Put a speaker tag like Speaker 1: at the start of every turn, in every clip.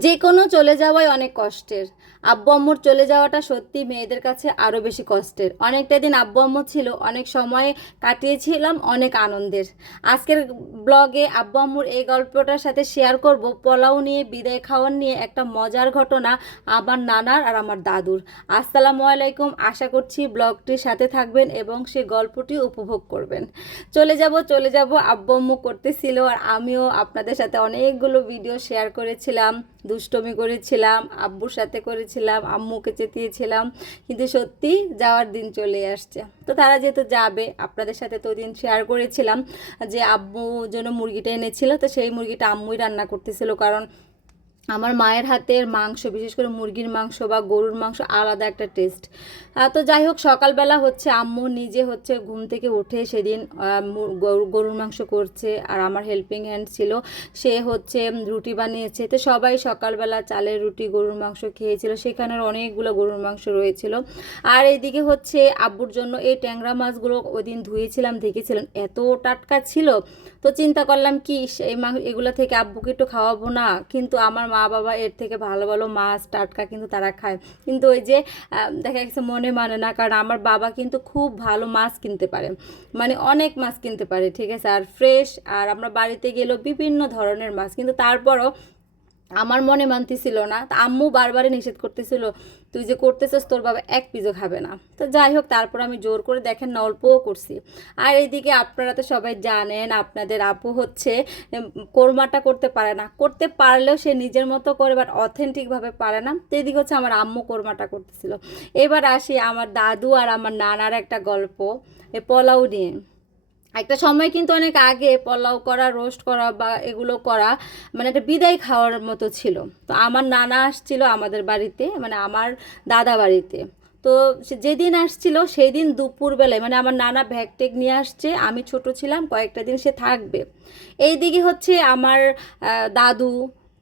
Speaker 1: যে কোনো চলে যাওয়াই অনেক কষ্টের। আব্বু আম্মুর চলে যাওয়াটা সত্যি মেয়েদের কাছে আরও বেশি কষ্টের। অনেকটা দিন আব্বু আম্মু ছিল, অনেক সময় কাটিয়েছিলাম, অনেক আনন্দের। আজকের ব্লগে আব্বু আম্মুর এই গল্পটার সাথে শেয়ার করব পোলাও নিয়ে, বিদায় খাওয়ার নিয়ে একটা মজার ঘটনা আমার নানার আর আমার দাদুর। আসসালামু আলাইকুম, আশা করছি ব্লগটির সাথে থাকবেন এবং সে গল্পটি উপভোগ করবেন। চলে যাব চলে যাব আব্বু আম্মু করতেছিল আর আমিও আপনাদের সাথে অনেকগুলো ভিডিও শেয়ার করেছিলাম, দুষ্টমি করেছিলাম, আব্বুর সাথে করেছিলাম আম্মুকে চেতিয়েছিলাম কিন্তু সত্যি যাওয়ার দিন চলে আসছে। তো তারা যেহেতু যাবে, আপনাদের সাথে তো দিন শেয়ার করেছিলাম যে আব্বু জন্য মুরগিটা এনেছিল, তো সেই মুরগিটা আম্মুই রান্না করতেছিল, কারণ আমার মায়ের হাতের মাংস, বিশেষ করে মুরগির মাংস বা গরুর মাংস, আলাদা একটা টেস্ট তো যাই হোক, সকালবেলা হচ্ছে আম্মু নিজে হচ্ছে ঘুম থেকে উঠে সেদিন গরুর মাংস করছে আর আমার হেল্পিং হ্যান্ড ছিল। সে হচ্ছে রুটি বানিয়েছে। তো সবাই সকালবেলা চালের রুটি, গরুর মাংস খেয়েছিল। সেখানের অনেকগুলো গরুর মাংস রয়েছিল। আর এইদিকে হচ্ছে আব্বুর জন্য এই ট্যাংরা মাছগুলো ওই দিন ধুয়েছিলাম দেখেছিলাম এত টাটকা ছিল। তো চিন্তা করলাম, কি এই মা, এগুলো থেকে আব্বুকে একটু খাওয়াবো না? কিন্তু আমার মা বাবা এর থেকে ভালো ভালো মাছ, টাটকা কিন্তু তারা খায়। কিন্তু ওই যে দেখা গেছে মনে মানে না, কারণ আমার বাবা কিন্তু খুব ভালো মাছ কিনতে পারে। মানে অনেক মাছ কিনতে পারে, ঠিক আছে? আর ফ্রেশ আর আমরা বাড়িতে গেলেও বিভিন্ন ধরনের মাছ। কিন্তু তারপরও আমার মনে মানতেছিল না। তা আম্মু বারবারই নিষেধ করতেছিল, তুই যে করতেছিস তোর বাবা এক পিজও খাবে না। তো যাই হোক, তারপর আমি জোর করে দেখেন না, অল্পও করছি। আর এইদিকে আপনারা তো সবাই জানেন, আপনাদের আপু হচ্ছে কোরমাটা করতে পারে না। করতে পারলেও সে নিজের মতো করে, বাট অথেন্টিকভাবে পারে না। তো এদিকে হচ্ছে আমার আম্মু কোরমাটা করতেছিল। এবার আসি আমার দাদু আর আমার নানার একটা গল্প, এ পোলাও নিয়ে। একটা সময় কিন্তু অনেক আগে পোলাও করা রোস্ট করা বা এগুলো করা মানে একটা বিদায় খাওয়ার মতো ছিল। তো আমার নানা আসছিল আমাদের বাড়িতে মানে আমার দাদা বাড়িতে। তো যেদিন আসছিল সেই দিন দুপুরবেলায় মানে আমার নানা ভ্যাগ টেক নিয়ে আসছে, আমি ছোট ছিলাম, কয়েকটা দিন সে থাকবে। এই দিকে হচ্ছে আমার দাদু,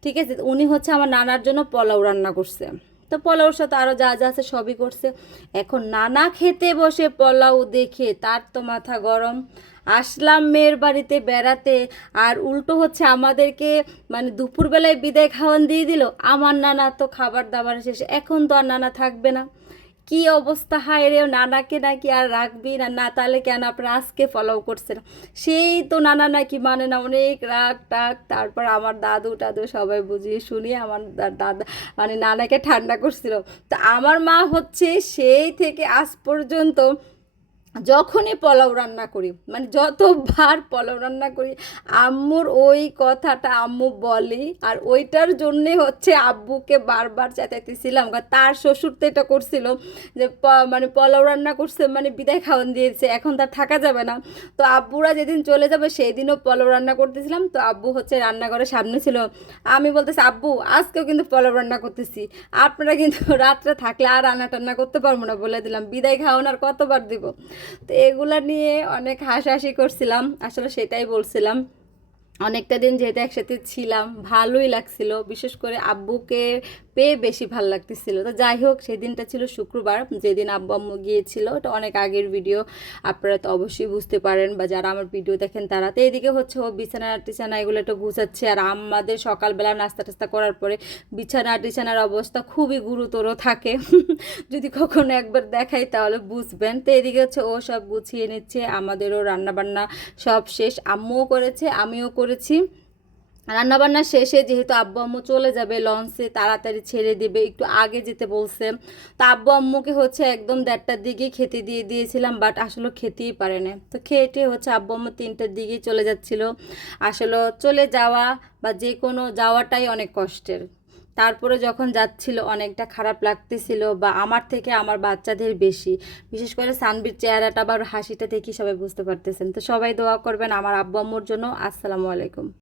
Speaker 1: ঠিক আছে? উনি হচ্ছে আমার নানার জন্য পোলাও রান্না করছে। তো পোলাওর সাথে আরও যা যা আছে সবই করছে। এখন নানা খেতে বসে পোলাও দেখে তার তো মাথা গরম। আসলাম মেয়ের বাড়িতে বেড়াতে, আর উল্টো হচ্ছে আমাদেরকে মানে দুপুরবেলায় বিদায় খাওয়ান দিয়ে দিল। আমার নানা তো খাবার দাবার শেষে, এখন তো আর নানা থাকবে না। কি অবস্থা? হায় রে, নানাকে নাকি আর রাখবি না? না, তাহলে কেন আপনার আজকে ফলো করছেন? সেই তো নানা নাকি মানে না, অনেক রাগ টাক তারপর আমার দাদু টাদু সবাই বুঝিয়ে শুনিয়ে আমার দাদা মানে নানাকে ঠান্ডা করছিল। তো আমার মা হচ্ছে সেই থেকে আজ পর্যন্ত যখনই পোলাও রান্না করি মানে যতবার পোলাও রান্না করি, আম্মুর ওই কথাটা আম্মু বলি আর ওইটার জন্যে হচ্ছে আব্বুকে বারবার চেতাইতেছিলাম কারণ তার শ্বশুর তো এটা করছিল যে মানে পোলাও রান্না করছে মানে বিদায় খাওয়ান দিয়েছে, এখন তার থাকা যাবে না। তো আব্বুরা যেদিন চলে যাবে সেই দিনও পোলাও রান্না করতেছিলাম। তো আব্বু হচ্ছে রান্নাঘরের সামনে ছিল। আমি বলতেছি, আব্বু, আজকেও কিন্তু পোলাও রান্না করতেছি। আপনারা কিন্তু রাত্রে থাকলে আর রান্না টান্না করতে পারব না। বলে দিলাম, বিদায় খাওয়ান আর কতবার দিব? তো এগুলা নিয়ে অনেক হাসাহাসি করছিলাম, আসলে সেটাই বলছিলাম। অনেকটা দিন যেহেতু একসাথে ছিলাম, ভালোই লাগছিল, বিশেষ করে আব্বুকে পেয়ে বেশি ভালো লাগতেছিল। তো যাই হোক সেদিনটা ছিল শুক্রবার। যেদিন আব্বু আম্মু গিয়েছিল এটা অনেক আগের ভিডিও। আপনারা তো অবশ্যই বুঝতে পারেন বা যারা আমার ভিডিও দেখেন তারা। তো এইদিকে হচ্ছে ও বিছানা টিছানা এগুলো একটু গুছাচ্ছে। আর আমাদের সকালবেলা নাস্তা টাস্তা করার পরে বিছানা টিছানার অবস্থা খুবই গুরুতর থাকে। যদি কখনো একবার দেখাই তাহলে বুঝবেন। তো এদিকে হচ্ছে ও সব গুছিয়ে নিচ্ছে। আমাদেরও রান্নাবান্না সব শেষ। আম্মুও করেছে, আমিও করেছি। রান্নাবান্না শেষে যেহেতু আব্বু আম্মু চলে যাবে লঞ্চে তাড়াতাড়ি ছেড়ে দেবে, একটু আগে যেতে বলছে। তো আব্বু আম্মুকে হচ্ছে একদম দেড়টার দিকে খেতে দিয়ে দিয়েছিলাম বাট আসলে খেতেই পারে না। তো খেটে হচ্ছে আব্বু আম্মু তিনটার দিকেই চলে যাচ্ছিল। আসলে চলে যাওয়া বা যে কোনো যাওয়াটাই অনেক কষ্টের। তারপরে যখন যাচ্ছিল, অনেকটা খারাপ লাগতেছিল বা আমার থেকে আমার বাচ্চাদের বেশি। বিশেষ করে সানবির চেহারাটা বা হাসিটা দেখি সবাই বুঝতে পারতেছেন। তো সবাই দোয়া করবেন আমার আব্বু আম্মুর জন্য। আসসালামু আলাইকুম।